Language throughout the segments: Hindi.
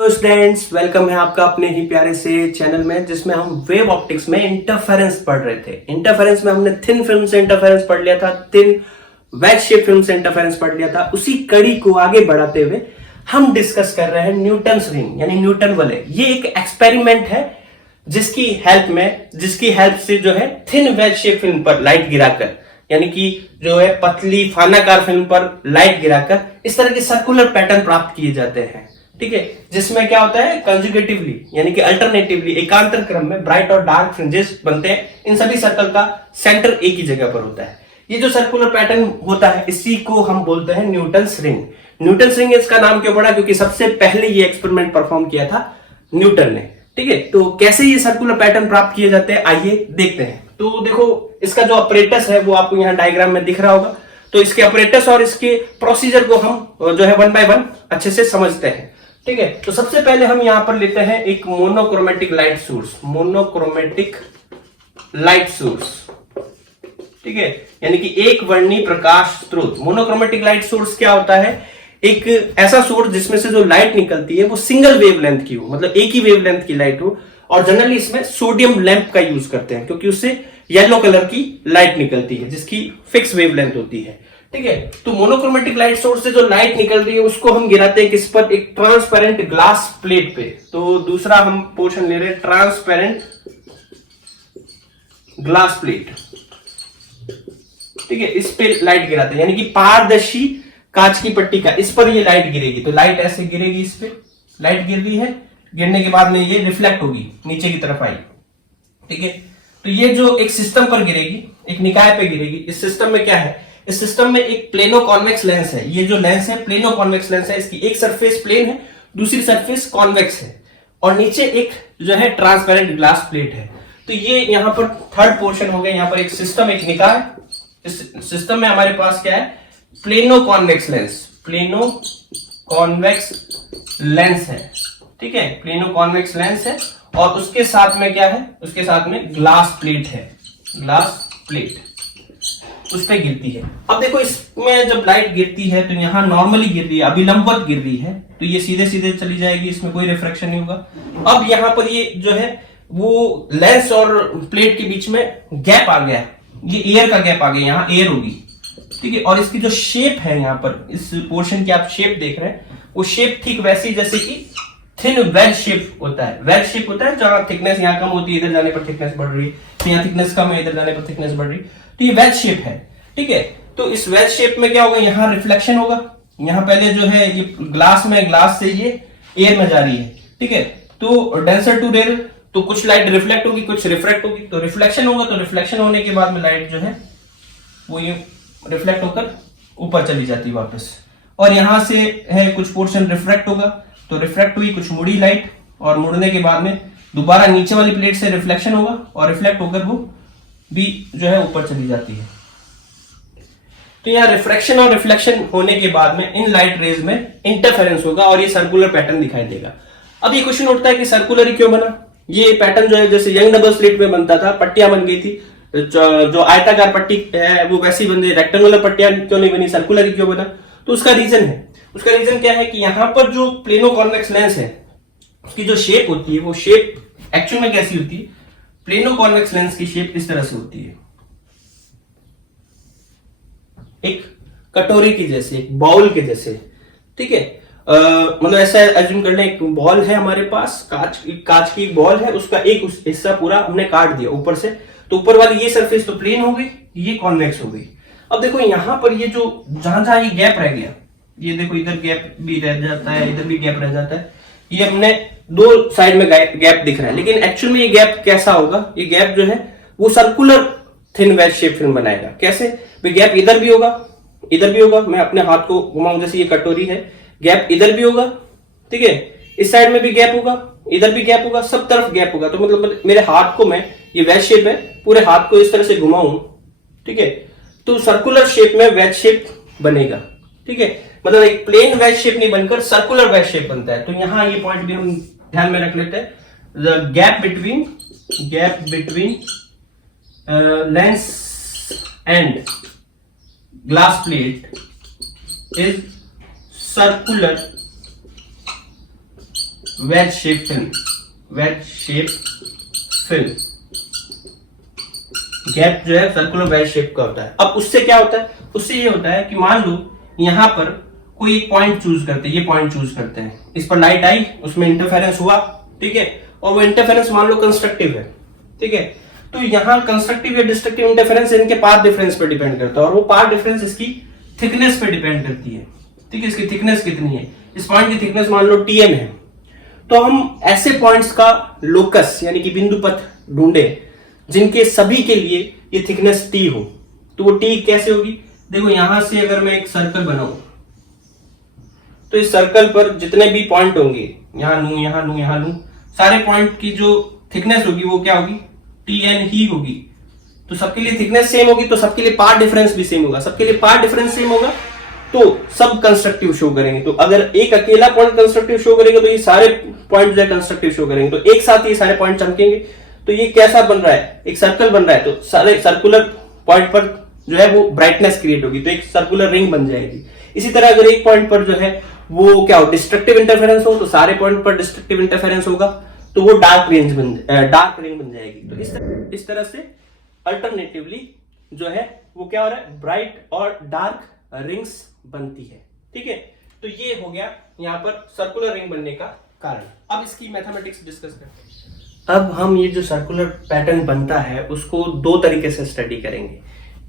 स्टूडेंट्स, वेलकम है आपका अपने ही प्यारे से चैनल में जिसमें हम वेव ऑप्टिक्स में इंटरफेरेंस पढ़ रहे थे। इंटरफेरेंस में हमने थिन फिल्म से इंटरफेरेंस पढ़ लिया था, थिन वेज शेप फिल्म से इंटरफेरेंस पढ़ लिया था। उसी कड़ी को आगे बढ़ाते हुए हम डिस्कस कर रहे हैं न्यूटन्स रिंग यानी न्यूटन वलय। ये एक एक्सपेरिमेंट है जिसकी हेल्प से जो है थिन वेज शेप फिल्म पर लाइट गिराकर यानी कि जो है पतली फानाकार फिल्म पर लाइट गिराकर इस तरह के सर्कुलर पैटर्न प्राप्त किए जाते हैं। ठीक है, जिसमें क्या होता है कंजुगेटिवली यानी कि अल्टरनेटिवली एकांतर क्रम में ब्राइट और डार्क फ्रिंजेस बनते हैं। इन सभी सर्कल का सेंटर एक ही जगह पर होता है। ये जो सर्कुलर पैटर्न होता है इसी को हम बोलते हैं न्यूटन्स रिंग। न्यूटन्स रिंग इसका नाम क्यों पड़ा? क्योंकि सबसे पहले ये एक्सपेरिमेंट परफॉर्म किया था न्यूटन ने। ठीक है, तो कैसे ये सर्कुलर पैटर्न प्राप्त किए जाते हैं आइए देखते हैं। तो देखो, इसका जो ऑपरेटस है वो आपको यहाँ डायग्राम में दिख रहा होगा। तो इसके ऑपरेटस और इसके प्रोसीजर को हम जो है वन बाय वन अच्छे से समझते हैं। ठीक है, तो सबसे पहले हम यहां पर लेते हैं एक monochromatic light source. Monochromatic light source, ठीक है, यानी कि एक वर्णी प्रकाश स्रोत। मोनोक्रोमेटिक लाइट सोर्स क्या होता है? एक ऐसा सोर्स जिसमें से जो लाइट निकलती है वो सिंगल वेवलेंथ की हो, मतलब एक ही वेवलेंथ की लाइट हो। और जनरली इसमें सोडियम लैंप का यूज करते हैं क्योंकि उससे येलो कलर की लाइट निकलती है जिसकी फिक्स वेवलेंथ होती है। ठीक है, तो मोनोक्रोमेटिक लाइट सोर्स से जो लाइट निकल रही है उसको हम गिराते हैं किस पर? एक ट्रांसपेरेंट ग्लास प्लेट पे। तो दूसरा हम पोर्शन ले रहे हैं ट्रांसपेरेंट ग्लास प्लेट। ठीक है, इस पे लाइट गिराते हैं यानी कि पारदर्शी कांच की पट्टी का इस पर ये लाइट गिरेगी। तो लाइट ऐसे गिरेगी, इस पे लाइट गिर रही है, गिरने के बाद में ये रिफ्लेक्ट होगी, नीचे की तरफ आई। ठीक है, तो ये जो एक सिस्टम पर गिरेगी, एक निकाय पे गिरेगी। इस सिस्टम में क्या है? इस सिस्टम में एक प्लेनो कॉन्वेक्स लेंस है। ये जो लेंस है प्लेनो कॉन्वेक्स लेंस है। इसकी एक सरफेस प्लेन है, दूसरी सरफेस कॉन्वेक्स है और नीचे एक जो है ट्रांसपेरेंट ग्लास प्लेट है। तो ये यहाँ पर थर्ड पोर्शन हो गया। यहाँ पर एक सिस्टम, एक निकाय। इस सिस्टम में हमारे पास क्या है? Plano convex lens, plano convex lens है। ठीक है, प्लेनो कॉन्वेक्स लेंस है और उसके साथ में क्या है? उसके साथ में ग्लास प्लेट है, ग्लास प्लेट उस पे गिरती है। अब देखो, इसमें जब लाइट गिरती है तो यहाँ नॉर्मली गिर रही है, अभिलंबवत गिर रही है, तो ये सीधे सीधे चली जाएगी, इसमें कोई रिफ्रेक्शन नहीं होगा। अब यहाँ पर ये जो है वो लेंस और प्लेट के बीच में गैप आ गया, ये एयर का गैप आ गया, यहाँ एयर होगी। ठीक है, और इसकी जो शेप है यहाँ पर इस पोर्शन की आप शेप देख रहे हैं, वो शेप ठीक वैसी जैसे कि थिन वेज शेप होता है। वेज शेप होता है जहां थिकनेस यहाँ कम होती है, इधर जाने पर थिकनेस बढ़ रही है, यहाँ थिकनेस कम है, इधर जाने पर थिकनेस बढ़ रही है। तो ये वेज शेप है। ठीक है, तो इस वेज शेप में क्या होगा? यहाँ रिफ्लेक्शन होगा। यहाँ पहले जो है ये ग्लास में, ग्लास से ये एयर में जा रही है। ठीक है, तो डेंसर टू रेयर, तो कुछ लाइट रिफ्लेक्ट होगी, कुछ रिफ्रैक्ट होगी। तो रिफ्लेक्शन होगा, तो रिफ्लेक्शन होने के बाद में लाइट जो है वो ये रिफ्लेक्ट होकर ऊपर चली जाती है वापस। और यहां से है कुछ पोर्शन रिफ्रैक्ट होगा, तो रिफ्लेक्ट हुई, कुछ मुड़ी लाइट, और मुड़ने के बाद में दोबारा नीचे वाली प्लेट से रिफ्लेक्शन होगा और रिफ्लेक्ट होकर वो भी जो है ऊपर चली जाती है। तो यहाँ रिफ्रैक्शन और रिफ्लेक्शन होने के बाद में इन लाइट रेज में इंटरफेरेंस होगा और ये सर्कुलर पैटर्न दिखाई देगा। अब ये क्वेश्चन उठता है कि सर्कुलर ही क्यों बना? ये पैटर्न जो है जैसे यंग डबल स्लिट में बनता था, पट्टियां बन गई थी, जो आयताकार पट्टी है वो वैसी बन गई, रेक्टेंगुलर पट्टियां क्यों नहीं बनी, सर्कुलर ही क्यों बना? तो उसका रीजन है। उसका रीजन क्या है कि यहां पर जो प्लेनो कॉन्वेक्स लेंस है उसकी जो शेप होती है वो शेप एक्चुअल में कैसी होती है? प्लेनो कॉन्वेक्स लेंस की शेप इस तरह से होती है, एक कटोरी की जैसे, एक बाउल के जैसे। ठीक है, मतलब ऐसा एज्यूम कर लें, एक बॉल है हमारे पास, कांच की एक बॉल है, उसका एक हिस्सा पूरा हमने काट दिया ऊपर से, तो ऊपर वाली ये सरफेस तो प्लेन हो गई, ये कॉन्वेक्स हो गई। अब देखो यहां पर ये जो जहां जहां ये गैप रह गया, ये देखो इधर गैप भी रह जाता है, इधर भी गैप रह जाता है, ये हमने दो साइड में गैप दिख रहा है, लेकिन एक्चुअल में ये गैप कैसा होगा? ये गैप जो है वो circular thin wedge shape film बनाएगा। कैसे? गैप इधर भी होगा, इधर भी होगा। मैं अपने हाथ को घुमाऊं जैसे ये कटोरी है, गैप इधर भी होगा। ठीक है, इस साइड में भी गैप होगा, इधर भी गैप होगा, सब तरफ गैप होगा। तो मतलब मेरे हाथ को, मैं ये वेज शेप है, पूरे हाथ को इस तरह से घुमाऊं, ठीक है, तो सर्कुलर शेप में वेज शेप बनेगा। ठीक है, मतलब एक प्लेन वेज शेप नहीं बनकर सर्कुलर वेज शेप बनता है। तो यहां ये पॉइंट भी हम ध्यान में रख लेते हैं। The gap between lens and glass plate is circular veg shape film, veg shape film, gap जो है सर्कुलर वेज शेप का होता है। अब उससे क्या होता है, उससे ये होता है कि मान लो यहां पर कोई एक पॉइंट चूज करते हैं, ये पॉइंट चूज करते हैं, इस पर लाइट आई, उसमें इंटरफेरेंस हुआ, ठीक है, और वो इंटरफेरेंस मान लो कंस्ट्रक्टिव है, ठीक है, तो यहाँ कंस्ट्रक्टिव या डिस्ट्रक्टिव इंटरफेरेंस इनके पाथ डिफरेंस पर डिपेंड करता है, और वो पाथ डिफरेंस इसकी थिकनेस पे डिपेंड करती है, ठीक है, इसकी थिकनेस कितनी है, इस पॉइंट की थिकनेस मान लो Tn है, तो हम ऐसे पॉइंट्स का लोकस यानी कि बिंदु पथ ढूंढे जिनके सभी के लिए ये थिकनेस T हो। तो वो T कैसे होगी, देखो यहां से अगर मैं एक सर्कल बनाऊं तो इस सर्कल पर जितने भी पॉइंट होंगे, यहां लूं, यहां लूं, यहां लूं, सारे पॉइंट की जो थिकनेस होगी वो क्या होगी, Tn ही होगी। तो सबके लिए थिकनेस सेम होगी, तो सबके लिए पाथ डिफरेंस भी सेम होगा, सबके लिए पाथ डिफरेंस सेम होगा तो सब कंस्ट्रक्टिव शो करेंगे। तो अगर एक अकेला पॉइंट कंस्ट्रक्टिव शो करेगा तो ये सारे पॉइंट जो है कंस्ट्रक्टिव शो करेंगे, तो एक साथ ये सारे पॉइंट चमकेंगे। तो ये कैसा बन रहा है, एक सर्कल बन रहा है, तो सारे सर्कुलर पॉइंट पर जो है वो ब्राइटनेस क्रिएट होगी, तो एक सर्कुलर रिंग बन जाएगी। इसी तरह अगर एक पॉइंट पर जो है वो क्या हो, डिस्ट्रक्टिव इंटरफेरेंस हो, तो सारे पॉइंट पर डिस्ट्रक्टिव इंटरफेरेंस होगा, तो वो डार्क रिंग बन जाएगी। तो इस तरह से अल्टरनेटिवली जो है वो क्या हो रहा है, ब्राइट और डार्क रिंग्स बनती है, ठीक है। तो ये हो गया यहाँ पर सर्कुलर रिंग बनने का कारण। अब इसकी मैथमेटिक्स डिस्कस करते हैं। अब हम ये जो सर्कुलर पैटर्न बनता है उसको दो तरीके से स्टडी करेंगे।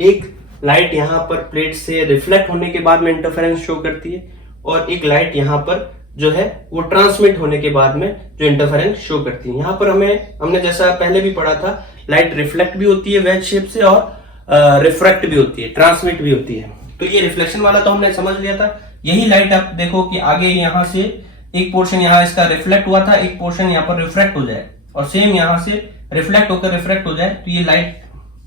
एक लाइट यहाँ पर प्लेट से रिफ्लेक्ट होने के बाद में इंटरफेरेंस शो करती है, और एक लाइट यहाँ पर जो है वो ट्रांसमिट होने के बाद में जो इंटरफेरेंस शो करती है। यहाँ पर हमने जैसा पहले भी पढ़ा था, लाइट रिफ्लेक्ट भी होती है वेज शेप से, और रिफ्रैक्ट भी होती है, ट्रांसमिट भी होती है। तो ये रिफ्लेक्शन वाला तो हमने समझ लिया था। यही लाइट आप देखो कि आगे यहाँ से एक पोर्शन यहाँ इसका रिफ्लेक्ट हुआ था, एक पोर्शन यहाँ पर रिफ्रैक्ट हो जाए, और सेम यहाँ से रिफ्लेक्ट होकर रिफ्रैक्ट हो जाए, तो ये लाइट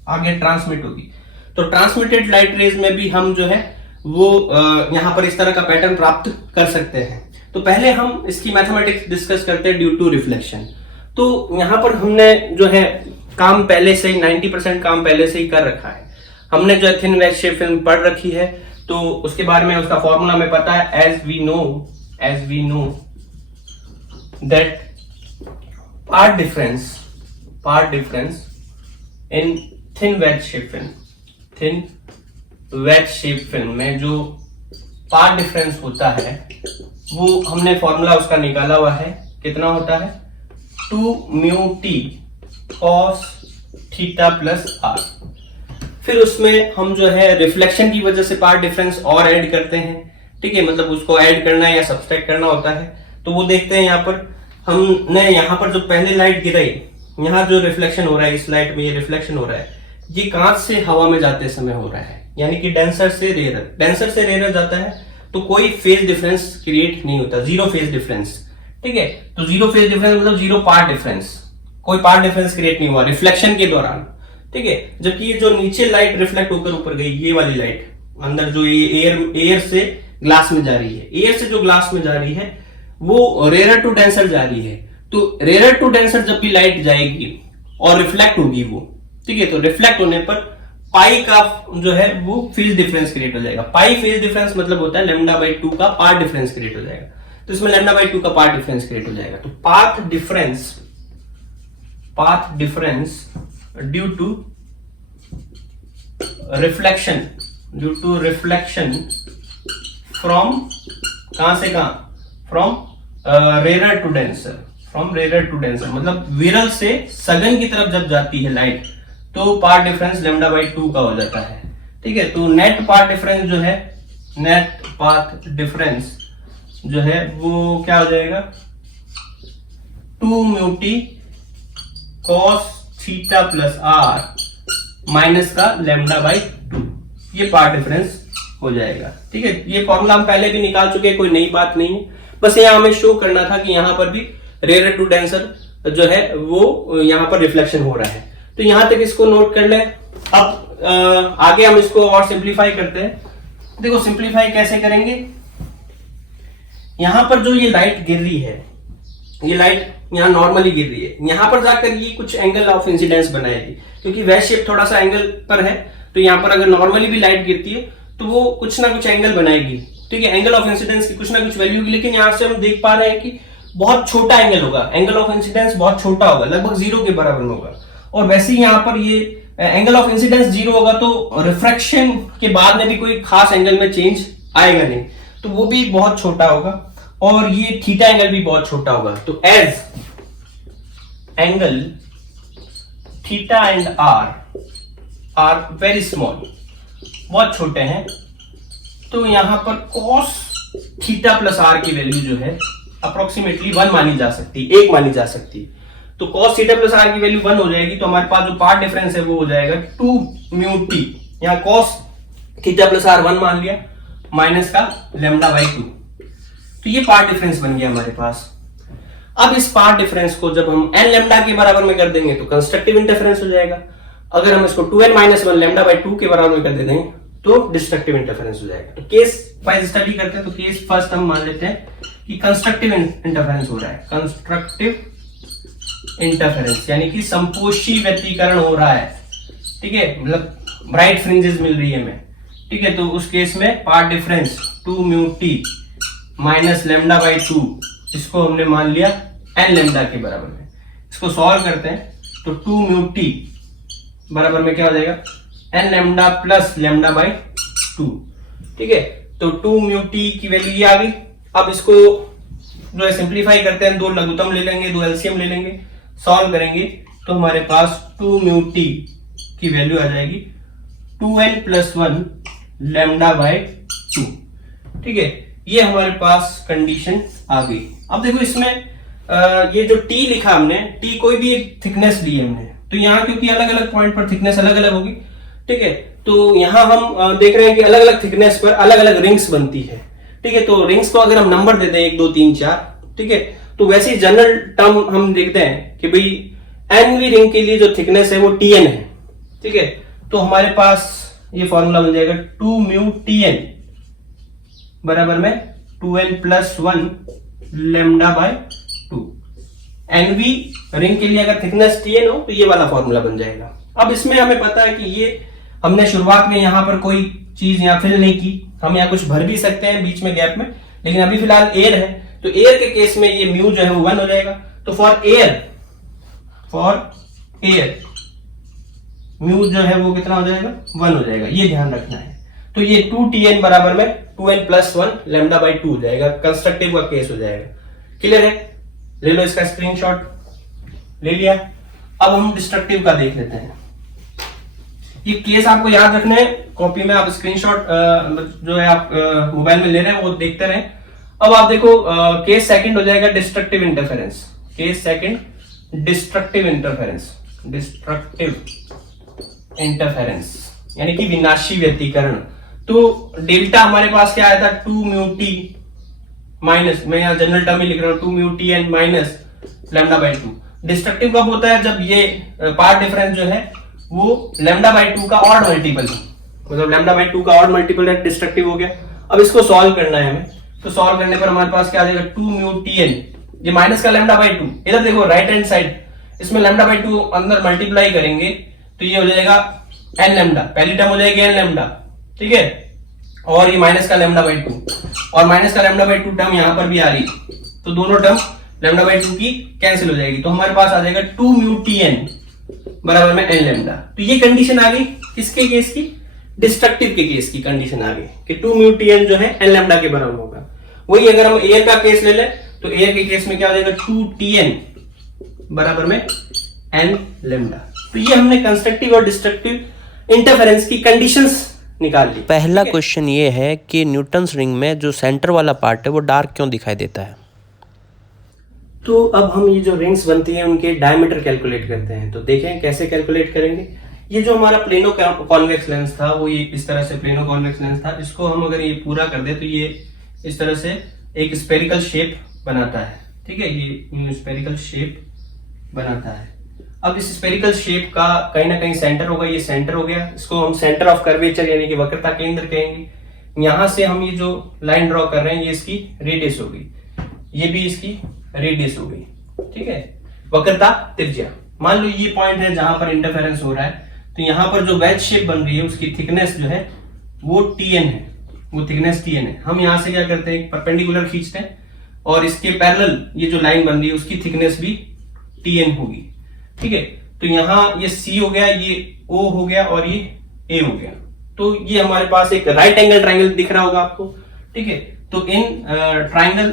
आगे ट्रांसमिट होगी। तो ट्रांसमिटेड लाइट रेज में भी हम जो है वो यहाँ पर इस तरह का पैटर्न प्राप्त कर सकते हैं। तो पहले हम इसकी मैथमेटिक्स डिस्कस करते हैं ड्यू टू रिफ्लेक्शन। तो यहाँ पर हमने जो है काम पहले से ही 90% काम पहले से ही कर रखा है। हमने जो है थिन वेज शेप फिल्म पढ़ रखी है, तो उसके बारे में उसका फॉर्मूला हमें पता है, as we know that path difference in thin wedge shape film में जो पार्ट डिफरेंस होता है वो हमने फॉर्मूला उसका निकाला हुआ है, कितना होता है, 2 mu t cos theta plus r। फिर उसमें हम जो है रिफ्लेक्शन की वजह से पार्ट डिफरेंस और ऐड करते हैं, ठीक है, मतलब उसको ऐड करना या सब्सट्रैक्ट करना होता है। तो वो देखते हैं यहाँ पर हमने यहाँ पर जो पहले लाइट गिराई, यहाँ जो रिफ्लेक्शन हो रहा है, इस लाइट में ये रिफ्लेक्शन हो रहा है, ये कांच से हवा में जाते समय हो रहा है, यानी कि डेंसर से रेयर जाता है, तो कोई फेज डिफरेंस क्रिएट नहीं होता, जीरो फेज डिफरेंस, ठीक है। तो जीरो फेज डिफरेंस मतलब जीरो पार्ट डिफरेंस, कोई पार्ट डिफरेंस क्रिएट नहीं हुआ रिफ्लेक्शन के दौरान, ठीक है। जबकि ये जो नीचे लाइट रिफ्लेक्ट होकर ऊपर गई, ये वाली लाइट अंदर जो ये एयर से ग्लास में जा रही है, एयर से जो ग्लास में जा रही है वो रेयर टू डेंसर जा रही है। तो रेयर टू डेंसर जब भी लाइट जाएगी और रिफ्लेक्ट होगी वो, ठीक है, तो रिफ्लेक्ट होने पर पाई का जो है वो फेज डिफरेंस क्रिएट हो जाएगा। पाई फेज डिफरेंस मतलब होता है λ/2 का पार्ट डिफरेंस क्रिएट हो जाएगा, तो इसमें λ/2 का पार्ट डिफरेंस क्रिएट हो जाएगा। तो path difference due to reflection from कहां से कहां, फ्रॉम रेयर टू डेंसर, मतलब विरल से सघन की तरफ जब जाती है लाइट तो पार्ट डिफरेंस λ/2 का हो जाता है, ठीक है। तो नेट पाथ डिफरेंस जो है वो क्या हो जाएगा, 2 mu t cos theta plus r minus का λ/2, ये पार्ट डिफरेंस हो जाएगा, ठीक है। ये फॉर्मूला हम पहले भी निकाल चुके हैं, कोई नई बात नहीं है, बस यहाँ हमें शो करना था कि यहाँ पर भी रेयर टू डेंसर जो है वो यहाँ पर रिफ्लेक्शन हो रहा है। तो यहां तक इसको नोट कर ले। अब आगे हम इसको और सिंप्लीफाई करते हैं। देखो सिंप्लीफाई कैसे करेंगे, यहां पर जो ये लाइट गिर रही है, ये लाइट यहाँ नॉर्मली गिर रही है, यहां पर जाकर ये कुछ एंगल ऑफ इंसिडेंस बनाएगी, क्योंकि वेज शेप थोड़ा सा एंगल पर है, तो यहाँ पर अगर नॉर्मली भी लाइट गिरती है तो वो कुछ ना कुछ एंगल बनाएगी, ठीक है, एंगल ऑफ इंसिडेंस की कुछ ना कुछ वैल्यू होगी। लेकिन यहाँ से हम देख पा रहे हैं कि बहुत छोटा एंगल होगा, एंगल ऑफ इंसिडेंस बहुत छोटा होगा, लगभग 0 के बराबर में होगा। और वैसे ही यहाँ पर ये एंगल ऑफ इंसिडेंस 0 होगा तो रिफ्रैक्शन के बाद में भी कोई खास एंगल में चेंज आएगा नहीं, तो वो भी बहुत छोटा होगा। और ये थीटा एंगल भी बहुत छोटा होगा। तो as angle theta and are very small, बहुत छोटे हैं, तो यहां पर cos थीटा प्लस आर की वैल्यू जो है अप्रोक्सीमेटली 1 मानी जा सकती है, 1 मानी जा सकती है। तो cos थीटा प्लस आर की वैल्यू 1 हो जाएगी, तो हमारे पास जो पार्ट डिफरेंस है वो हो जाएगा 2 म्यू टी। यहाँ cos थीटा प्लस आर 1 मान लिया, माइनस का लैम्डा बाई 2, तो ये पार्ट डिफरेंस बन गया हमारे पास। अब इस पार्ट डिफरेंस को जब हम n लैम्डा के बराबर में कर देंगे तो कंस्ट्रक्टिव इंटरफेरेंस हो जाएगा। अगर हम इसको 2n माइनस 1 लैम्डा बाई 2 के बराबर में कर देते हैं तो डिस्ट्रक्टिव इंटरफेरेंस हो जाएगा। तो केस वाइज स्टडी करते हैं। तो केस फर्स्ट हम मान लेते हैं कि कंस्ट्रक्टिव इंटरफेरेंस हो रहा है, कंस्ट्रक्टिव इंटरफेरेंस यानी कि संपोषी व्यतिकरण हो रहा है, ठीक है, मतलब ब्राइट फ्रिंजेस मिल रही है हमें, ठीक है। तो उस केस में path difference 2 mu T minus lambda by 2, इसको हमने मान लिया n लैम्डा के बराबर में। इसको सॉल्व करते हैं तो 2 म्यू टी बराबर में क्या हो जाएगा, n lambda plus lambda by 2, ठीक है। तो 2 म्यू टी की वैल्यू ये आ गई। अब इसको जो है सिंप्लीफाई करते हैं, 2 लघुत्तम ले लेंगे, 2 एलसीएम ले लेंगे, सॉल्व करेंगे तो हमारे पास 2 म्यू टी की वैल्यू आ जाएगी 2n प्लस 1 लैम्डा बाई 2, ठीक है। ये हमारे पास कंडीशन आ गई। अब देखो इसमें ये जो t लिखा हमने, t कोई भी एक थिकनेस ली है हमने, तो यहाँ क्योंकि अलग अलग पॉइंट पर थिकनेस अलग अलग होगी, ठीक है। तो यहाँ हम देख रहे हैं कि अलग अलग थिकनेस पर अलग अलग रिंग्स बनती है, ठीक है। तो रिंग्स को अगर हम नंबर देते हैं 1 2 3 4, ठीक है, तो वैसे ही जनरल टर्म हम देखते हैं कि भाई एनवी रिंग के लिए जो थिकनेस है वो tn है, ठीक है। तो हमारे पास ये फॉर्मूला बन जाएगा 2 म्यू tn बराबर में 2n प्लस 1 लैम्डा बाय 2। एनवी रिंग के लिए अगर थिकनेस tn हो तो ये वाला फॉर्मूला बन जाएगा। अब इसमें हमें पता है कि ये हमने शुरुआत में यहाँ पर कोई चीज यहाँ फिल नहीं की, हम यहाँ कुछ भर भी सकते हैं बीच में गैप में, लेकिन अभी फिलहाल एयर है, तो एयर के केस में ये म्यू जो है वो 1 हो जाएगा। तो फॉर एयर म्यू जो है वो कितना हो जाएगा, 1 हो जाएगा, ये ध्यान रखना है। तो ये 2tn बराबर में 2n प्लस 1 लैम्डा बाई 2 हो जाएगा, कंस्ट्रक्टिव का केस हो जाएगा। क्लियर है, ले लो इसका स्क्रीनशॉट, ले लिया। अब हम डिस्ट्रक्टिव का देख लेते हैं। ये केस आपको याद रखना है, कॉपी में आप स्क्रीनशॉट जो है आप मोबाइल में ले रहे हैं वो देखते रहें। अब आप देखो केस सेकंड हो जाएगा destructive interference, case second destructive interference यानी कि विनाशी व्यतिकरण। तो डेल्टा हमारे पास क्या आया था, 2 म्यू टी माइनस, मैं यहाँ जनरल टर्म ही लिख रहा हूँ, 2 mu t n minus lambda by 2। Destructive कब होता है, जब ये पार्ट डिफरेंस जो है वो लैम्डा बाई 2 का ऑड मल्टीपल, मतलब लैम्डा बाई 2 का ऑड मल्टीपल है, डिस्ट्रक्टिव हो गया। अब इसको सॉल्व करना है हमें, तो सॉल्व करने पर हमारे पास क्या आ जाएगा, 2 म्यू टी एन, ये माइनस का लैम्डा बाई 2, इधर देखो राइट हैंड साइड, इसमें लैम्डा बाई 2 अंदर मल्टीप्लाई करेंगे तो ये हो जाएगा एन लैम्डा, पहली टर्म हो जाएगी एन लैम्डा, ठीक है, और ये माइनस का लैम्डा बाई 2 और माइनस का लैम्डा बाई 2 टर्म यहां पर भी आ रही, तो दोनों टर्म लैम्डा बाई 2 की कैंसिल हो जाएगी। तो हमारे पास आ जाएगा 2 म्यू टी एन बराबर में एन लैम्डा। तो ये कंडीशन आ गई किसके केस की, डिस्ट्रक्टिव के केस की कंडीशन आ गई कि 2 म्यू टी एन जो है एन लैम्डा के बराबर होगा। वही अगर हम एयर का केस ले लें तो एयर के केस में क्या हो जाएगा, 2 टी एन बराबर में एन लैम्डा। तो ये हमने कंस्ट्रक्टिव और डिस्ट्रक्टिव इंटरफेरेंस की कंडीशंस निकाल ली। पहला क्वेश्चन ये है कि न्यूटन्स रिंग में जो सेंटर वाला पार्ट है वो डार्क क्यों दिखाई देता है। तो अब हम ये जो रिंग्स बनती हैं उनके डायमीटर कैलकुलेट करते हैं। तो देखें कैसे कैलकुलेट करेंगे। ये जो हमारा प्लेनो कॉन्वेक्स लेंस था वो ये इस तरह से प्लेनो कॉन्वेक्स लेंस था, इसको हम अगर ये पूरा कर दे तो ये इस तरह से एक स्फेरिकल शेप बनाता है, ठीक है, ये स्फेरिकल शेप बनाता है। अब इस स्फेरिकल शेप का कहीं ना कहीं सेंटर होगा, ये सेंटर हो गया, इसको हम सेंटर ऑफ कर्वेचर यानी कि वक्रता केंद्र कहेंगे। यहां से हम ये जो लाइन ड्रॉ कर रहे हैं ये इसकी रेडियस हो गई, ये भी इसकी रेडियस हो गई, ठीक है, वक्रता त्रिज्या। मान लो ये पॉइंट है जहां पर इंटरफेरेंस हो रहा है, तो यहां पर जो वेज शेप बन रही है उसकी थिकनेस जो है वो tn है, वो थिकनेस tn है। हम यहां से क्या करते हैं, परपेंडिकुलर खींचते हैं, और इसके पैरेलल ये जो लाइन बन रही है उसकी थिकनेस भी TN होगी। ठीक है, तो यहाँ ये C हो गया, ये O हो गया और ये A हो गया। तो ये हमारे पास एक राइट एंगल ट्राइंगल दिख रहा होगा आपको। ठीक है, तो in triangle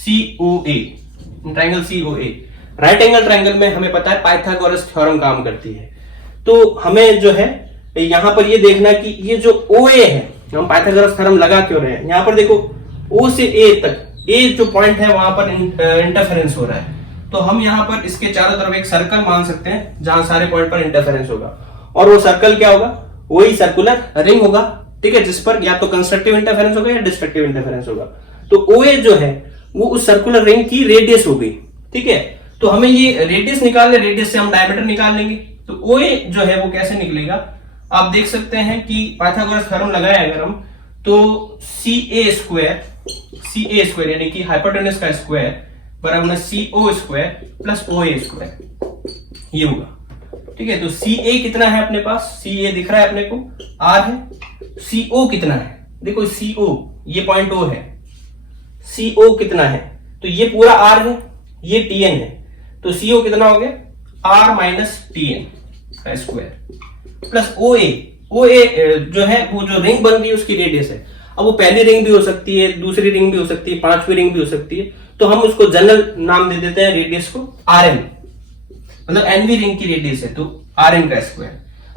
COA right angle triangle में हमें पता है पाइथागोरस थ्योरम काम करती है। तो हमें जो है यहां पर ये देखना कि ये जो OA है, हम पाइथागोरस थ्योरम लगा क्यों रहे हैं। यहां पर देखो O से A तक, A जो पॉइंट है वहां पर इंटरफेरेंस हो रहा है, तो हम यहां पर इसके चारों तरफ एक सर्कल मान सकते हैं जहां सारे पॉइंट पर इंटरफेरेंस होगा। और वो सर्कल क्या होगा, वही सर्कुलर रिंग होगा। ठीक है, जिस पर या तो कंस्ट्रक्टिव इंटरफेरेंस होगा या डिस्ट्रक्टिव इंटरफेरेंस होगा। तो OA जो है वो उस सर्कुलर रिंग की रेडियस हो गई। ठीक है, तो हमें ये रेडियस निकालने, रेडियस से हम डायमीटर निकाल लेंगे। तो OA जो है वो कैसे निकलेगा, आप देख सकते हैं कि पाइथागोरस थ्योरम लगाया अगर हम, तो CA स्क्वायर यानी कि हाइपोटेनस का स्क्वायर बराबर CO square plus OA square, ये होगा। ठीक है, तो CA कितना है अपने पास, CA दिख रहा है अपने को, R है। CO कितना है, देखो CO ये पॉइंट O है, CO कितना है, तो ये पूरा R है, ये TN है, तो CO कितना हो गया, R माइनस TN का स्क्वायर प्लस OA जो है वो जो रिंग बन रही है उसकी रेडियस है। अब वो पहली रिंग भी हो सकती है, दूसरी रिंग भी हो सकती है, पांचवी रिंग भी हो सकती है, तो हम उसको जनरल नाम दे देते हैं रेडियस को RN, मतलब एनवी रिंग की रेडियस है तो RN का स्क्वायर।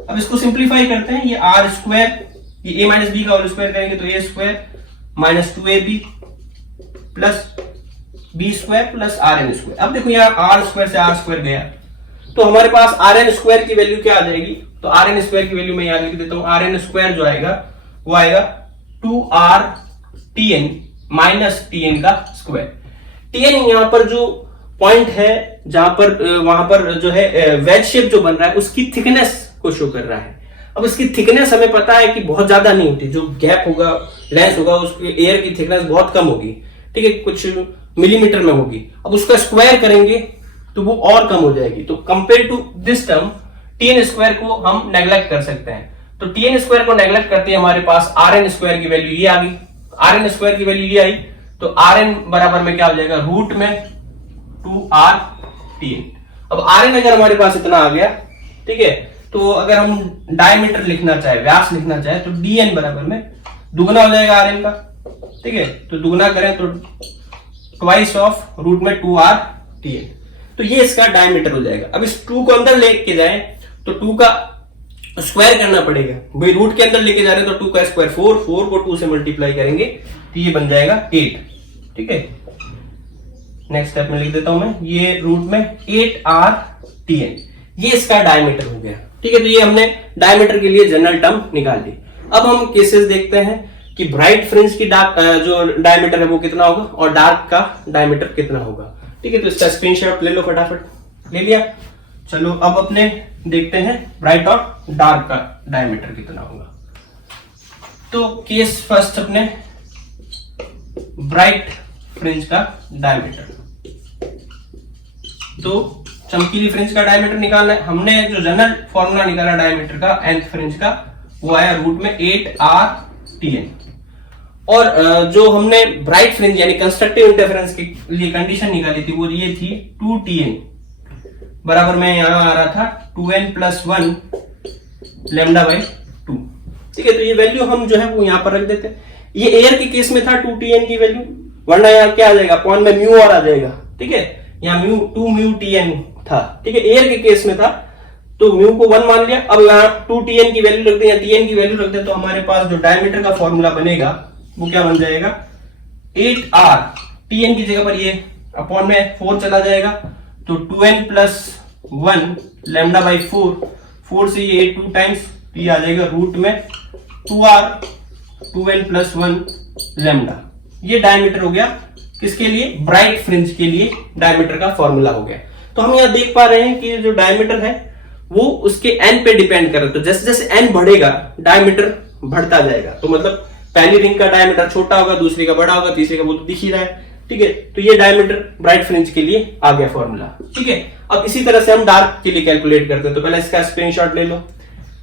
अब इसको सिंप्लीफाई करते हैं, ये R स्क्वायर, ये A माइनस बी का होल स्क्वायर करेंगे तो A square minus 2AB plus B square plus RN square. अब देखो यहाँ R स्क्वायर से R स्क्वायर गया, तो हमारे पास RN स्क्वायर की वैल्यू क्या आ जाएगी, तो RN स्क्वायर की वैल्यू मैं यहाँ लिख देता हूँ। RN स्क्वायर जो आएगा वो आएगा 2RTN माइनस TN का स्क्वायर। TN यहाँ पर जो पॉइंट है जहां पर वहां पर जो है वेज शेप जो बन रहा है उसकी थिकनेस को शो कर रहा है। अब इसकी थिकनेस हमें पता है कि बहुत ज्यादा नहीं होती, जो गैप होगा, लेंस होगा, उसकी एयर की थिकनेस बहुत कम होगी। ठीक है, कुछ मिलीमीटर में होगी। अब उसका स्क्वायर करेंगे तो वो और कम हो जाएगी। तो compare to this term TN square को हम नेग्लेक्ट कर सकते हैं। तो TN स्क्वायर को नेग्लेक्ट करते हैं हमारे पास RN स्क्वायर की वैल्यू ये आ गई। RN स्क्वायर की वैल्यू ये आई तो RN बराबर में क्या हो जाएगा, रूट में 2RTN। अब RN अगर हमारे पास इतना आ गया, ठीक है, तो अगर हम डायमीटर लिखना चाहे, व्यास लिखना चाहे, तो DN बराबर में दुगना हो जाएगा RN का। ठीक है, तो दुगना करें तो ट्वाइस ऑफ रूट में 2RTN, तो ये इसका डायमीटर हो जाएगा। अब इस 2 को अंदर लेके जाए तो 2 का स्क्वायर करना पड़ेगा भाई, रूट के अंदर लेके जा रहे हैं तो 2 का स्क्वायर 4 को 2 से मल्टीप्लाई करेंगे तो ये बन जाएगा 8। ठीक है, नेक्स्ट स्टेप में लिख देता हूं मैं, ये रूट में 8RTN, ये इसका डायमीटर हो गया। ठीक है, तो ये हमने डायमीटर के लिए जनरल टर्म निकाल ली। अब हम केसेस देखते हैं कि ब्राइट फ्रिंज की जो डायमीटर है वो कितना होगा और डार्क का डायमीटर कितना होगा। ठीक है, तो इसका स्क्रीनशॉट ले लो, फटाफट ले लिया। चलो अब अपने देखते हैं ब्राइट और डार्क का डायमीटर कितना होगा। तो केस फर्स्ट अपने ब्राइट फ्रिंज का डायमीटर, तो चमकीली फ्रिंज का डायमीटर निकालना है। हमने जो जनरल फॉर्मूला निकाला डायमीटर का nth फ्रिंज का, वो आया रूट में 8RTN। और जो हमने ब्राइट फ्रिंज यानी कंस्ट्रक्टिव इंटरफेरेंस के लिए कंडीशन निकाली थी वो ये थी 2TN बराबर में यहां आ रहा था 2n प्लस 1 लैम्डा बाई 2। ठीक है, तो ये वैल्यू हम जो है वो यहां पर रख देते हैं। ये एयर के केस में था 2TN की वैल्यू, वरना यहाँ क्या आ जाएगा, अपॉन में म्यू और आ जाएगा। ठीक है, यहाँ म्यू 2μTN था। ठीक है, एयर के केस में था तो म्यू को 1 मान लिया। अब यहाँ 2TN की वैल्यू रख दें या TN की वैल्यू रख दें तो हमारे पास जो डायमीटर का फॉर्मूला बनेगा वो क्या बन जाएगा, 8R, TN की जगह पर ये अपॉन में 4 चला जाएगा तो 2n प्लस 1 लैम्डा बाई 4 से ये 2 टाइम्स ये आ जाएगा रूट में 2R 2n प्लस 1 लैम्डा। ये डायमीटर हो गया किसके लिए, ब्राइट फ्रिंज के लिए डायमीटर का फॉर्मूला हो गया। तो हम यहां देख पा रहे हैं कि जो डायमीटर है वो उसके n पे डिपेंड कर रहा है। तो जैसे जैसे n बढ़ेगा डायमीटर बढ़ता जाएगा। तो मतलब पहली रिंग का डायमीटर छोटा होगा, दूसरी का बड़ा होगा, तीसरी का वो तो दिख ही रहा है। ठीक है, तो ये डायमीटर ब्राइट फ्रिंज के लिए आ गया फॉर्मूला। ठीक है, अब इसी तरह से हम डार्क के लिए कैलकुलेट करते हैं। तो पहले इसका स्क्रीनशॉट ले लो,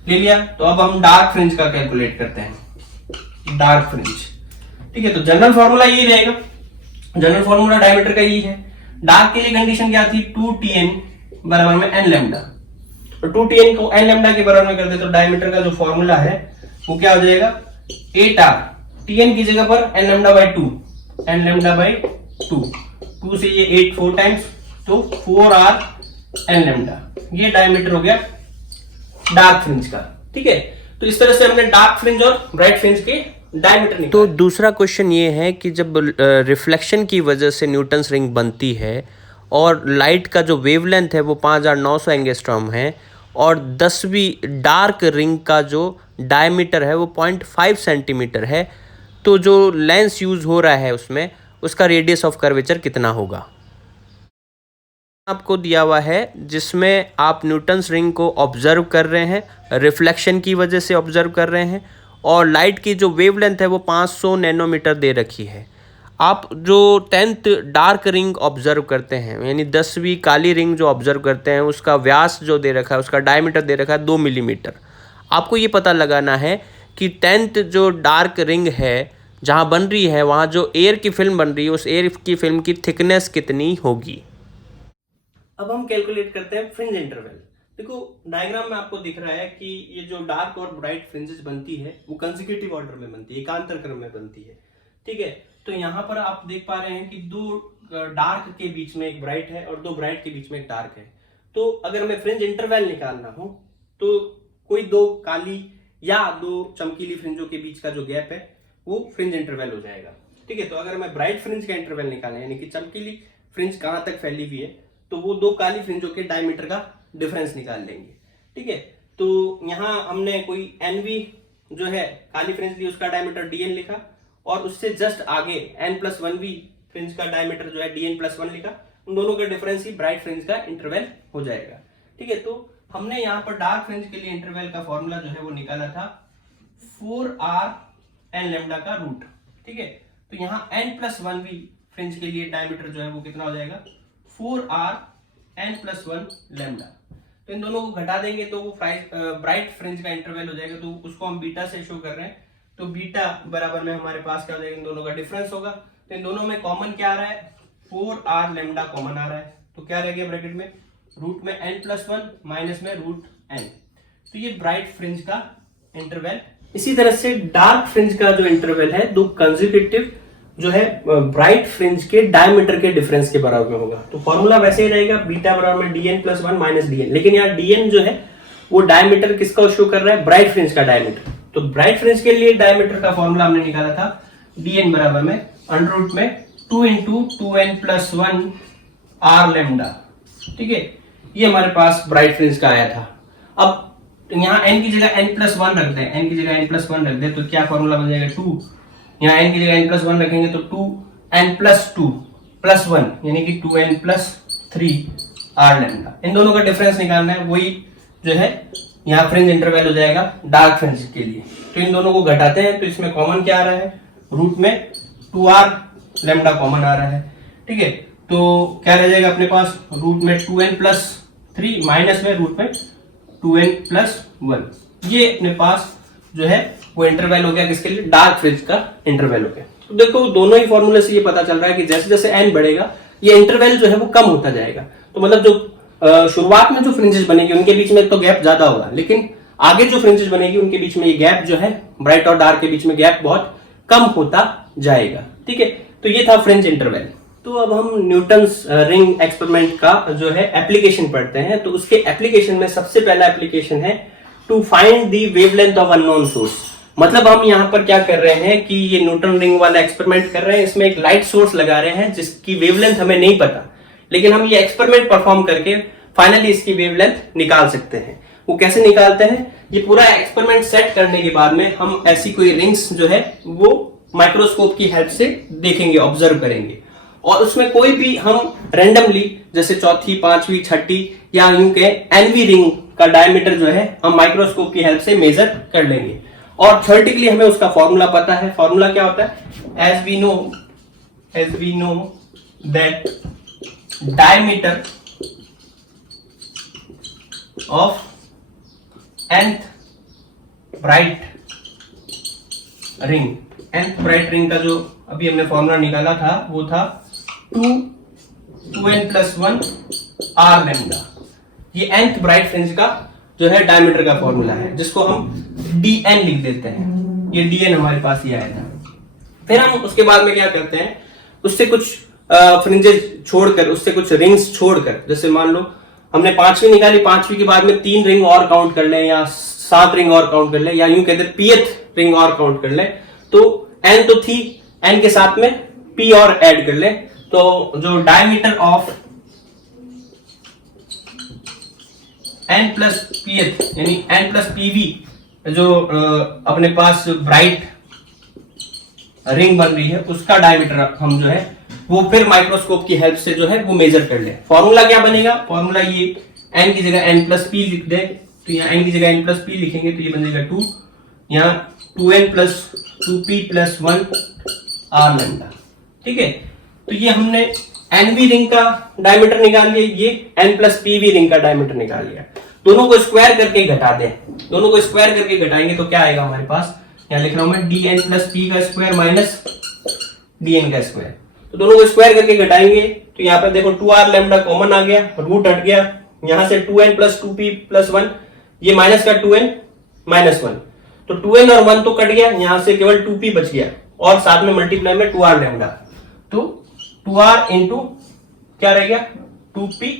ले लिया। तो अब हम डार्क फ्रिंज का कैलकुलेट करते हैं, डार्क फ्रिंज। ठीक है, तो जनरल फॉर्मूला यही रहेगा, जनरल फॉर्मूला डायमीटर का यही है। डार्क के लिए कंडीशन क्या थी, 2Tn बराबर में n लैम्डा, तो 2Tn को n लैम्डा के बराबर में कर दे तो डायमीटर का जो फॉर्मूला है वो क्या हो जाएगा, 8r, Tn की जगह पर n lambda by 2, n lambda by 2, 2 से ये 8 4 टाइम्स तो 4r n लैम्डा, ये डायमीटर हो गया डार्क फ्रिंज का। ठीक है, तो इस तरह से हमने डार्क फ्रिंज और ब्राइट फ्रिंज के डायमीटर निकाले। तो दूसरा क्वेश्चन ये है कि जब रिफ्लेक्शन की वजह से न्यूटन्स रिंग बनती है और लाइट का जो वेवलेंथ है वो 5900 एंगस्ट्रॉम है और 10वीं डार्क रिंग का जो डायमीटर है वो 0.5 सेंटीमीटर है, तो जो लेंस यूज़ हो रहा है उसमें उसका रेडियस ऑफ कर्वेचर कितना होगा। आपको दिया हुआ है जिसमें आप न्यूटन्स रिंग को ऑब्जर्व कर रहे हैं, रिफ्लेक्शन की वजह से ऑब्जर्व कर रहे हैं और लाइट की जो वेवलेंथ है वो 500 नैनोमीटर दे रखी है। आप जो 10th डार्क रिंग ऑब्जर्व करते हैं यानी 10वीं काली रिंग जो ऑब्जर्व करते हैं उसका व्यास जो दे रखा है, उसका डायमीटर दे रखा है 2 मिलीमीटर। आपको ये पता लगाना है कि 10th जो डार्क रिंग है जहाँ बन रही है वहाँ जो एयर की फिल्म बन रही है उस एयर की फिल्म की थिकनेस कितनी होगी। अब हम कैलकुलेट करते हैं फ्रिंज इंटरवल। देखो डायग्राम में आपको दिख रहा है कि ये जो डार्क और ब्राइट फ्रिंजेस बनती है वो कंसेक्यूटिव ऑर्डर में बनती है, एकांतर क्रम में बनती है। ठीक है, तो यहाँ पर आप देख पा रहे हैं कि 2 डार्क के बीच में एक ब्राइट है और 2 ब्राइट के बीच में एक डार्क है। तो अगर हमें फ्रिंज इंटरवल निकालना हो तो कोई 2 काली या 2 चमकीली फ्रिंजों के बीच का जो गैप है वो फ्रिंज इंटरवल हो जाएगा। ठीक है, तो अगर हमें ब्राइट फ्रिंज का इंटरवल निकालना है यानी कि चमकीली फ्रिंज कहाँ तक फैली हुई है तो वो 2 काली फ्रिंजों के डायमीटर का डिफरेंस निकाल लेंगे। ठीक है, तो यहाँ हमने कोई NV जो है काली फ्रिंज ली उसका डायमीटर DN लिखा और उससे जस्ट आगे N+1V फ्रिंज का डायमीटर जो है DN+1 लिखा। उन दोनों का डिफरेंस ही ब्राइट फ्रिंज का इंटरवल हो जाएगा। ठीक है, तो हमने यहाँ पर डार्क फ्रिंज के लिए इंटरवल का फॉर्मूला जो है वो निकाला था 4r n लैम्डा का रूट। ठीक है, तो यहाँ N+1V फ्रिंज के लिए डायमीटर जो है वो कितना हो जाएगा 4r n+1 लैम्डा। तो इन दोनों को घटा देंगे तो वो ब्राइट फ्रिंज का इंटरवल हो जाएगा, तो उसको हम बीटा से शो कर रहे हैं। तो बीटा बराबर में हमारे पास क्या हो जाएगा, इन दोनों का डिफरेंस होगा। तो इन दोनों में कॉमन क्या आ रहा है, 4r लैम्डा कॉमन आ रहा है, तो क्या रह गया ब्रैकेट में रूट में n+1 माइनस में रूट n। तो ये ब्राइट फ्रिंज का इंटरवल। इसी तरह से डार्क फ्रिंज का जो इंटरवल है 2 कंसेक्यूटिव जो है ब्राइट फ्रिंज के डायमीटर के डिफरेंस के बराबर में होगा। तो फॉर्मूला वैसे ही रहेगा बीटा बराबर में DN+1 माइनस DN, लेकिन यहाँ DN जो है वो डायमीटर किसका शो कर रहा है, ब्राइट फ्रिंज का डायमीटर। तो ब्राइट फ्रिंज के लिए डायमीटर का फॉर्मूला हमने निकाला था DN बराबर में अंडर में 2 × 2n+1 r लैम्डा। ठीक है, ये हमारे पास ब्राइट फ्रिंज का आया था। अब यहाँ n की जगह n+1 रख दें, n की जगह n+1 रख दें तो क्या फॉर्मूला बन जाएगा 2, यहाँ n की जगह n+1 रखेंगे तो 2n+2+1 यानी कि 2n+3 r लैम्डा। इन दोनों का डिफरेंस निकालना है, वही जो है यहाँ फ्रिंज इंटरवल हो जाएगा डार्क फ्रिंज के लिए। तो इन दोनों को घटाते हैं तो इसमें कॉमन क्या आ रहा है, रूट में 2r लैम्डा कॉमन आ रहा है। ठीक है, तो क्या रह जाएगा अपने पास रूट में 2n+3 माइनस में रूट में 2n+1। ये अपने पास जो है वो इंटरवल हो गया किसके लिए, डार्क फ्रिंज का इंटरवल हो गया। तो देखो दोनों ही फॉर्मूले से ये पता चल रहा है कि जैसे जैसे n बढ़ेगा ये इंटरवल जो है वो कम होता जाएगा। तो मतलब जो शुरुआत में जो फ्रिंजेस बनेगी उनके बीच में तो गैप ज्यादा होगा, लेकिन आगे जो फ्रिंजेस बनेगी उनके बीच में ये गैप जो है ब्राइट और डार्क के बीच में गैप बहुत कम होता जाएगा। ठीक है, तो ये था फ्रिंज इंटरवल। तो अब हम न्यूटन्स रिंग एक्सपेरिमेंट का जो है एप्लीकेशन पढ़ते हैं। तो उसके एप्लीकेशन में सबसे पहला एप्लीकेशन है to find the wavelength of unknown source. मतलब हम यहाँ पर क्या कर रहे हैं कि ये न्यूटन रिंग वाला एक्सपेरिमेंट कर रहे हैं, इसमें एक लाइट सोर्स लगा रहे हैं जिसकी वेवलेंथ हमें नहीं पता, लेकिन हम ये एक्सपेरिमेंट परफॉर्म करके फाइनली इसकी वेवलेंथ निकाल सकते हैं। वो कैसे निकालते हैं, ये पूरा एक्सपेरिमेंट सेट करने के बाद में हम ऐसी कोई रिंग्स जो है वो माइक्रोस्कोप की हेल्प से देखेंगे, ऑब्जर्व करेंगे, और उसमें कोई भी हम रैंडमली जैसे चौथी, पांचवी, छठी या यूं के एनवी रिंग का डायमीटर जो है हम माइक्रोस्कोप की हेल्प से मेजर कर लेंगे। और थ्योरेटिकली हमें उसका फॉर्मूला पता है। फॉर्मूला क्या होता है, as we know that diameter of nth bright ring का जो अभी हमने फॉर्मूला निकाला था वो था 2n+1 r लैम्डा। ये nth ब्राइट फ्रिंज का जो है डायमीटर का फॉर्मूला है, जिसको हम dn लिख देते हैं। ये dn हमारे पास ये आया था। फिर हम उसके बाद में क्या करते हैं, उससे कुछ फ्रिंजेस छोड़कर, उससे कुछ रिंग्स छोड़कर, जैसे मान लो हमने 5वीं निकाली, 5वीं के बाद में 3 रिंग और काउंट कर ले, या 7 रिंग और काउंट कर ले, या यूं कहते pth रिंग और काउंट कर ले, तो n तो थी, n के साथ में p और ऐड कर ले, तो जो diameter of n plus pth यानी n प्लस pv जो अपने पास ब्राइट रिंग बन रही है, उसका डायमीटर हम जो है वो फिर माइक्रोस्कोप की हेल्प से जो है वो मेजर कर ले। फॉर्मूला क्या बनेगा, फॉर्मूला ये n की जगह n प्लस p लिख दे, तो यहाँ n की जगह n प्लस p लिखेंगे तो ये बनेगा 2, यहाँ 2n plus 2p plus 1 r lambda. ठीक है, तो ये हमने nv रिंग का डायमीटर निकाल लिया, ये n प्लस pv रिंग का डायमीटर निकाल लिया। दोनों को स्क्वायर करके घटा दें, दोनों को स्क्वायर करके घटाएंगे तो क्या आएगा हमारे पास, यहाँ लिख रहा हूं मैं dn प्लस p का स्क्वायर माइनस dn का स्क्वायर। तो दोनों को स्क्वायर करके घटाएंगे तो यहाँ पे देखो 2r लैम्डा कॉमन आ गया, रूट हट गया, यहाँ से 2n प्लस 2p प्लस 1, ये माइनस का 2n माइनस 1, तो 2n और 1 तो कट गया, यहाँ से केवल 2p बच गया, और साथ में मल्टीप्लाई में 2r लैम्डा, तो 2r इंटू क्या रह गया 2p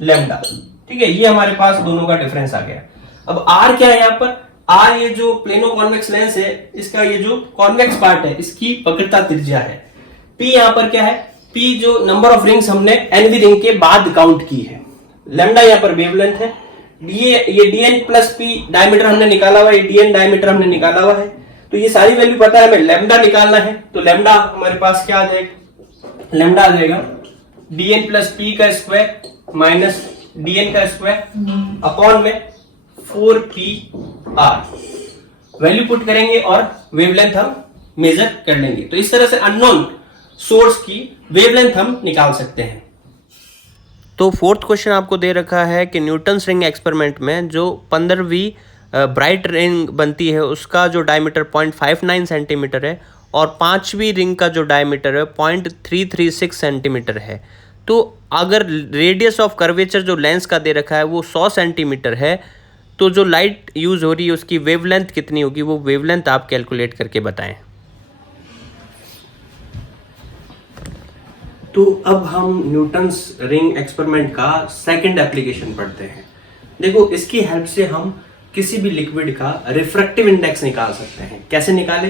लैम्डा। ठीक है, ये हमारे पास दोनों का डिफरेंस आ गया। अब r क्या है यहाँ पर, r ये जो प्लेनो कॉन्वेक्स लेंस है, इसका ये जो कॉन्वेक्स पार्ट है, इसकी वक्रता त्रिज्या है। p यहाँ पर क्या है, p जो नंबर ऑफ रिंग्स हमने nv रिंग के बाद काउंट की है। लैम्डा यहाँ पर वेवलेंथ है। ये dn प्लस p डायमीटर हमने निकाला हुआ है, ये dn डायमीटर हमने निकाला हुआ है, तो ये सारी वैल्यू पता है, हमें लैम्डा निकालना है। तो लैम्डा हमारे पास क्या आ जाएगा, लैम्डा आ जाएगा dn प्लस p का स्क्वायर माइनस dn का स्क्वायर अपॉन में 4pr। वैल्यू पुट करेंगे और वेवलेंथ हम मेजर कर लेंगे। तो इस तरह से अननोन सोर्स की वेवलेंथ हम निकाल सकते हैं। तो फोर्थ क्वेश्चन आपको दे रखा है कि न्यूटन्स रिंग एक्सपेरिमेंट में जो 15वीं ब्राइट रिंग बनती है उसका जो डायमीटर 0.59 सेंटीमीटर है, और 5वीं रिंग का जो डायमीटर है 0.336 सेंटीमीटर है। तो अगर रेडियस ऑफ कर्वेचर जो लेंस का दे रखा है वो 100 सेंटीमीटर है, तो जो लाइट यूज़ हो रही है उसकी वेवलेंथ कितनी होगी, वो वेवलेंथ आप कैलकुलेट करके बताएं। तो अब हम न्यूटन्स रिंग एक्सपेरिमेंट का सेकंड एप्लीकेशन पढ़ते हैं। देखो, इसकी हेल्प से हम किसी भी लिक्विड का रिफ्रैक्टिव इंडेक्स निकाल सकते हैं। कैसे निकाले,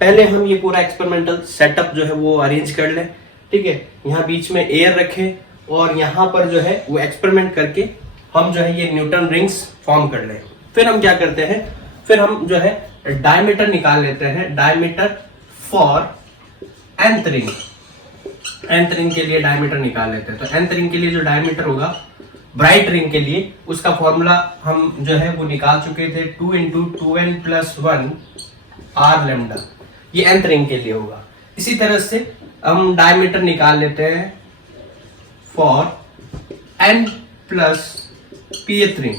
पहले हम ये पूरा एक्सपेरिमेंटल सेटअप जो है वो अरेंज कर लें। ठीक है, यहाँ बीच में एयर रखें और यहाँ पर जो है वो एक्सपेरिमेंट करके हम जो है ये न्यूटन रिंग्स फॉर्म कर लें। फिर हम क्या करते हैं, फिर हम जो है डायमीटर निकाल लेते हैं, diameter for nth ring. nth ring के लिए डायमीटर निकाल लेते हैं। तो nth रिंग के लिए जो डायमीटर होगा ब्राइट रिंग के लिए, उसका फॉर्मूला हम जो है वो निकाल चुके थे, 2 into 2n plus 1 r lambda, ये nth रिंग के लिए होगा। इसी तरह से हम डायमीटर निकाल लेते हैं for n plus pth ring,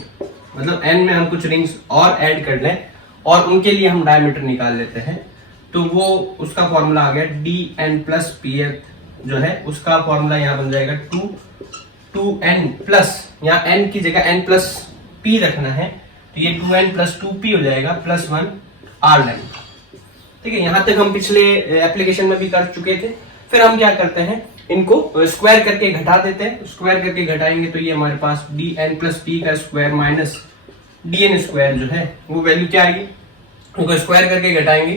मतलब n में हम कुछ रिंग्स और ऐड कर लें और उनके लिए हम डायमीटर निकाल लेते हैं। तो वो उसका फॉर्मूला आ गया dn प्लस pth जो है उसका फॉर्मूला यहाँ बन जाएगा 2n प्लस, यहाँ n की जगह n प्लस p रखना है, तो ये 2n प्लस 2p हो जाएगा प्लस 1 r लैम्डा। ठीक है, यहाँ तक हम पिछले एप्लीकेशन में भी कर चुके थे। फिर हम क्या करते हैं, इनको स्क्वायर करके घटा देते हैं। स्क्वायर करके घटाएंगे तो ये हमारे पास dn प्लस p का स्क्वायर माइनस dn स्क्वायर जो है वो वैल्यू क्या आएगी, उनको स्क्वायर करके घटाएंगे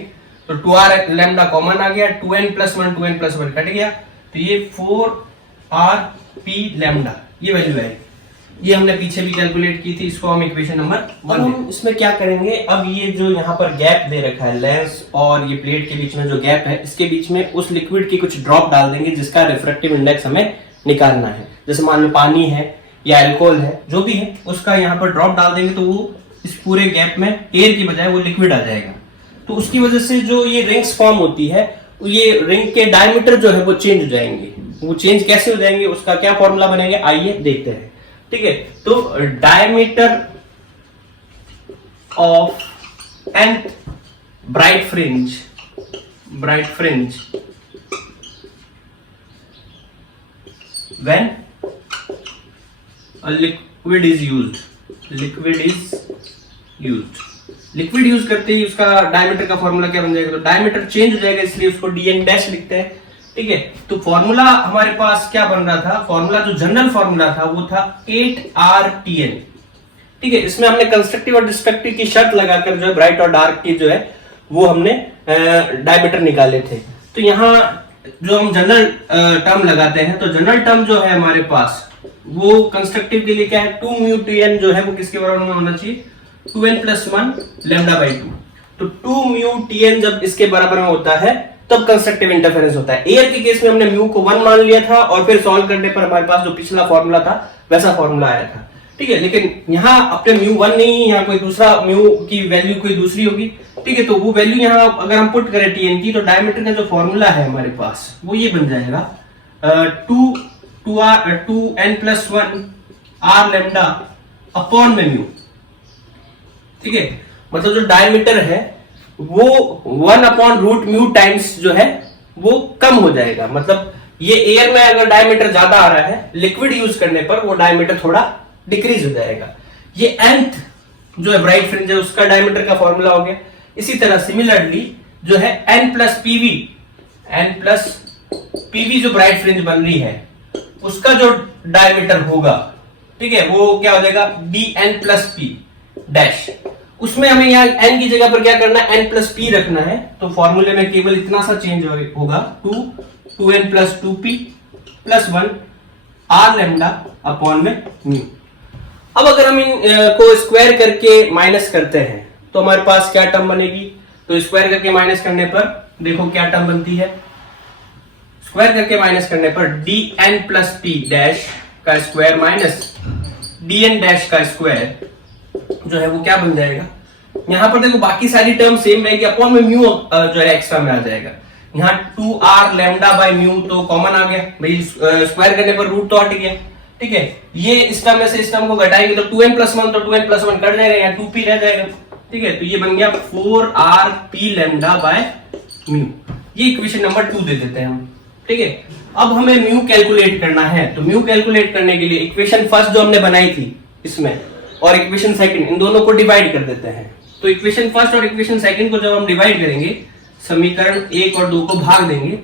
तो 2r लैम्डा कॉमन आ गया, 2n plus 1 2n plus 1 cut गया, तो ये 4rp लैम्डा ये वैल्यू है। ये हमने पीछे भी कैलकुलेट की थी, इसको हम इक्वेशन नंबर 1। हम इसमें क्या करेंगे, अब ये जो यहाँ पर गैप दे रखा है लेंस और ये प्लेट के बीच में जो गैप है, इसके बीच में उस लिक्विड की कुछ ड्रॉप डाल देंगे जिसका रिफ्रैक्टिव इंडेक्स हमें निकालना है। जैसे मान लो पानी है या अल्कोहल है, जो भी है उसका यहाँ पर ड्रॉप डाल देंगे तो वो इस पूरे गैप में एयर की बजाय वो लिक्विड आ जाएगा। तो उसकी वजह से जो ये रिंग्स फॉर्म होती है, ये रिंग के डायमीटर जो है वो चेंज हो जाएंगे। वो चेंज कैसे हो जाएंगे, उसका क्या फॉर्मूला बनेगा, आइए देखते हैं। ठीक है, तो diameter of nth bright fringe when liquid is used. Liquid use करते ही उसका डायमीटर का फॉर्मूला क्या बन जाएगा, तो डायमीटर चेंज हो जाएगा, इसलिए उसको dn डैश लिखते हैं। ठीक है, तो फॉर्मूला हमारे पास क्या बन रहा था, फॉर्मूला जो जनरल फॉर्मूला था वो था 8RTn। ठीक है, इसमें हमने कंस्ट्रक्टिव और डिस्ट्रक्टिव की शर्त लगाकर जो है ब्राइट और डार्क की जो है वो हमने डायमीटर निकाले थे। तो यहाँ जो हम जनरल टर्म लगाते हैं, तो जनरल टर्म जो है हमारे पास वो कंस्ट्रक्टिव के लिए क्या है, 2μTn जो है वो किसके बराबर में होना चाहिए, 2n + 1 λ/2। तो 2μTn जब इसके बराबर में होता है तब कंस्ट्रक्टिव इंटरफेरेंस होता है। एयर के केस में हमने म्यू को 1 मान लिया था और फिर सॉल्व करने पर हमारे पास जो पिछला फॉर्मूला था वैसा फॉर्मूला आया था। ठीक है, लेकिन यहाँ अपने म्यू 1 नहीं, यहाँ कोई दूसरा म्यू की वैल्यू कोई दूसरी होगी। ठीक है, तो वो वैल्यू यहाँ अगर हम पुट करें Tn की, तो डायमीटर का जो फॉर्मूला है हमारे पास वो ये बन जाएगा 2n + 1 r लैम्डा अपॉन में म्यू। ठीक है, मतलब जो डायमीटर है वो 1/√μ टाइम्स जो है वो कम हो जाएगा। मतलब ये एयर में अगर डायमीटर ज्यादा आ रहा है, लिक्विड यूज करने पर वो डायमीटर थोड़ा डिक्रीज हो जाएगा। ये nth जो है ब्राइट फ्रिंज है उसका डायमीटर का फॉर्मूला हो गया। इसी तरह सिमिलरली जो है n + PV जो ब्राइट फ्रिंज बन रही है उसका जो डायमीटर होगा, ठीक है, वो क्या हो जाएगा, dn + p डैश। उसमें हमें यहाँ n की जगह पर क्या करना है, n + p रखना है। तो फॉर्मूले में केवल इतना सा चेंज होगा, 2n + 2p + 1 r lambda upon में म्यू। अब अगर हम इन को स्क्वायर करके माइनस करते हैं तो हमारे पास क्या टर्म बनेगी, तो स्क्वायर करके माइनस करने पर देखो क्या टर्म बनती है, स्क्वायर करके माइनस करने पर dn + p डैश का स्क्वायर माइनस dn डैश का स्क्वायर जो है वो क्या बन जाएगा। यहां पर देखो बाकी सारी टर्म सेम रहेगी, अपॉन में म्यू जो है एक्स्ट्रा में आ जाएगा। यहाँ 2r λ/μ तो कॉमन आ गया भाई, स्क्वायर करने पर रूट तो हट गया। ठीक है, ये इस टर्म में से इस टर्म को घटाएंगे तो 2n + 1 तो 2n + 1 कट जाएगा, यहाँ 2p रह जाएगा। ठीक है, तो ये बन गया 4rp λ/μ। ये इक्वेशन नंबर 2 दे देते हैं हम। ठीक है, अब हमें म्यू कैलकुलेट करना है, तो म्यू कैलकुलेट करने के लिए इक्वेशन फर्स्ट जो हमने बनाई थी इसमें और इक्वेशन सेकंड, इन दोनों को डिवाइड कर देते हैं। तो इक्वेशन फर्स्ट और इक्वेशन सेकंड को जब हम डिवाइड करेंगे, समीकरण 1 और 2 को भाग देंगे,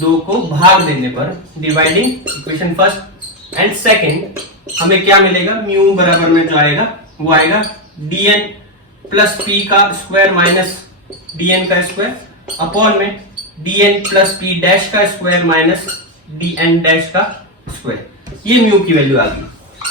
2 को भाग देने पर dividing equation first and second हमें क्या मिलेगा, म्यू बराबर में जो आएगा वो आएगा dn + p का स्क्वायर माइनस dn का स्क्वायर अपॉन में dn + p डैश का स्क्वायर माइनस dn डैश का स्क्वायर। ये म्यू की वैल्यू आ गई।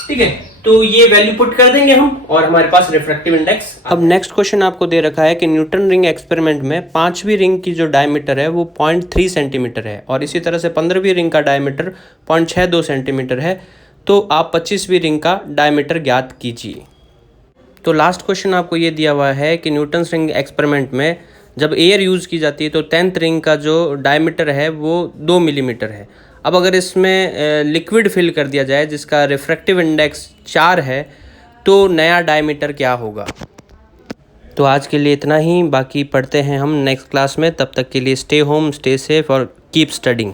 ठीक है, तो ये वैल्यू पुट कर देंगे हम और हमारे पास रिफ्रैक्टिव इंडेक्स। अब नेक्स्ट क्वेश्चन आपको दे रखा है कि न्यूटन रिंग एक्सपेरिमेंट में 5वीं रिंग की जो डायमीटर है वो 0.3 सेंटीमीटर है और इसी तरह से 15वीं रिंग का डायमीटर 0.62 सेंटीमीटर है। तो आप 25वीं रिंग का डायमीटर ज्ञात कीजिए। तो लास्ट क्वेश्चन आपको ये दिया हुआ है कि न्यूटन रिंग एक्सपेरिमेंट में जब एयर यूज़ की जाती है तो 10th रिंग का जो डायमीटर है वो 2 मिलीमीटर है। अब अगर इसमें लिक्विड फिल कर दिया जाए जिसका रिफ्रैक्टिव इंडेक्स 4 है तो नया डायमीटर क्या होगा। तो आज के लिए इतना ही, बाकी पढ़ते हैं हम नेक्स्ट क्लास में। तब तक के लिए स्टे होम, स्टे सेफ और कीप स्टडिंग।